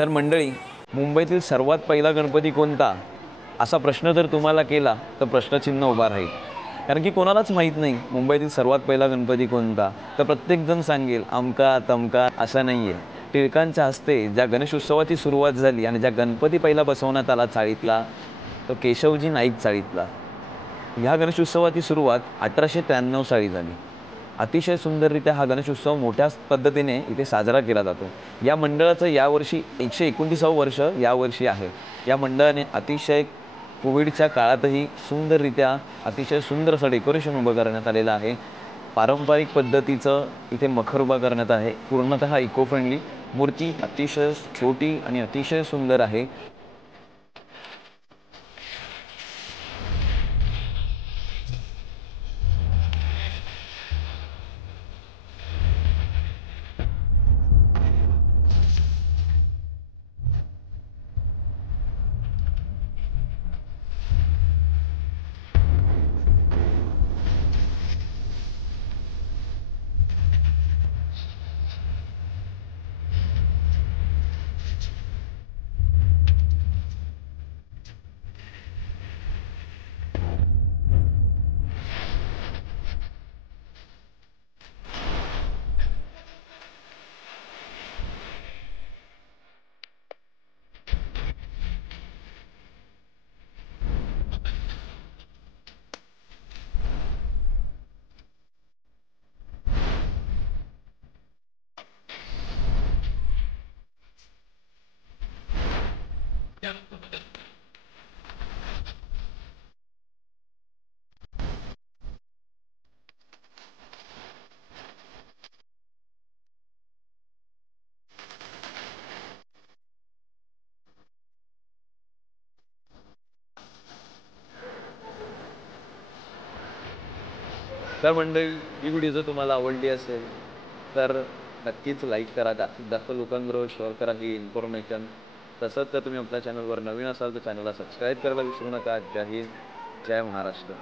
तर मंडळी, मुंबईतील सर्वात पहिला गणपती कोणता असा प्रश्न जर तुम्हाला केला तर प्रश्नचिन्ह उभा राहील. कारण की कोणालाच माहीत नाही मुंबईतील सर्वात पहिला गणपती कोणता. तर प्रत्येकजण सांगेल अमका तमका. असं नाही आहे. टिळकांच्या हस्ते ज्या गणेशोत्सवाची सुरुवात झाली आणि ज्या गणपती पहिला बसवण्यात आला चाळीतला, तो केशवजी नाईक चाळीतला. ह्या गणेशोत्सवाची सुरुवात 1893 साली झाली. अतिशय सुंदररित्या हा गणेशोत्सव मोठ्या पद्धतीने इथे साजरा केला जातो. या मंडळाचं यावर्षी 129वं वर्ष यावर्षी आहे. या मंडळाने अतिशय कोविडच्या काळातही सुंदररित्या अतिशय सुंदर असं डेकोरेशन उभं करण्यात आलेलं आहे. पारंपरिक पद्धतीचं इथे मखर उभा करण्यात आहे. पूर्णतः इको फ्रेंडली. मूर्ती अतिशय छोटी आणि अतिशय सुंदर आहे. तर मंडळी, ही व्हिडिओ जर तुम्हाला आवडली असेल तर नक्कीच लाईक करा. जास्तीत जास्त लोकांबरोबर शेअर करा ही इन्फॉर्मेशन. तसंच जर तुम्ही आपल्या चॅनलवर नवीन असाल तर चॅनलला सबस्क्राईब करायला विसरू नका. जय हिंद, जय महाराष्ट्र.